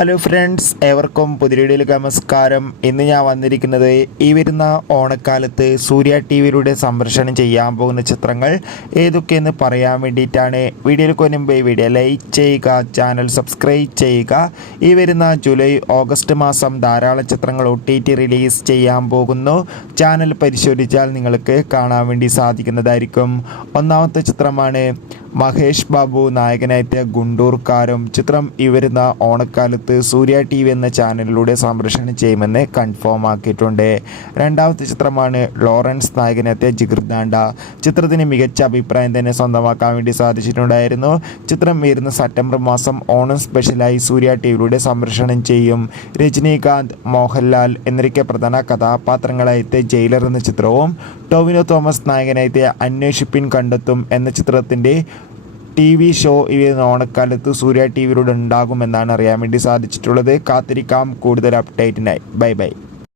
Hello friends ഏവർക്കും പുതിയടിയിലേക്ക് നമസ്കാരം. ഇന്ന് ഞാൻ വന്നിരിക്കുന്നത് ഈ വരുന്ന ഓണക്കാലത്ത് സൂര്യ ടി വിയിലൂടെ സംപ്രേഷണം ചെയ്യാൻ പോകുന്ന ചിത്രങ്ങൾ ഏതൊക്കെയെന്ന് പറയാൻ വേണ്ടിയിട്ടാണ്. വീഡിയോയിലേക്ക് മുൻപ് ഈ വീഡിയോ ലൈക്ക് ചെയ്യുക ചാനൽ സബ്സ്ക്രൈബ് ചെയ്യുക. ഈ വരുന്ന ജൂലൈ ഓഗസ്റ്റ് മാസം ധാരാളം ചിത്രങ്ങൾ ഒ ടി ടി റിലീസ് ചെയ്യാൻ പോകുന്നു. ചാനൽ പരിശോധിച്ചാൽ നിങ്ങൾക്ക് കാണാൻ വേണ്ടി സാധിക്കുന്നതായിരിക്കും. ഒന്നാമത്തെ ചിത്രമാണ് മഹേഷ് ബാബു നായകനായിട്ട് ഗുണ്ടൂർക്കാരും ചിത്രം ഈ വരുന്ന ഓണക്കാലത്ത് സൂര്യ ടി വി എന്ന ചാനലിലൂടെ സംപ്രേഷണം ചെയ്യുമെന്ന് കൺഫേം ആക്കിയിട്ടുണ്ട്. രണ്ടാമത്തെ ചിത്രമാണ് ലോറൻസ് നായകനെത്തിയ ജിഗർദാണ്ട ചിത്രത്തിന് മികച്ച അഭിപ്രായം തന്നെ സ്വന്തമാക്കാൻ വേണ്ടി സാധിച്ചിട്ടുണ്ടായിരുന്നു. ചിത്രം വരുന്ന സെപ്റ്റംബർ മാസം ഓണം സ്പെഷ്യലായി സൂര്യ ടി വിയിലൂടെ സംപ്രേഷണം ചെയ്യും. രജനീകാന്ത് മോഹൻലാൽ എന്നിവയ്ക്ക് പ്രധാന കഥാപാത്രങ്ങളായിട്ട് ജയിലർ എന്ന ചിത്രവും ടോവിനോ തോമസ് നായകനായിട്ട് അന്വേഷിപ്പിൻ കണ്ടെത്തും എന്ന ചിത്രത്തിന്റെ ടി വി ഷോ ഇവ ഓണക്കാലത്ത് സൂര്യ ടി വിയിലൂടെ ഉണ്ടാകുമെന്നാണ് അറിയാൻ വേണ്ടി സാധിച്ചിട്ടുള്ളത്. കാത്തിരിക്കാം. കൂടുതൽ അപ്ഡേറ്റിനായി. Bye bye.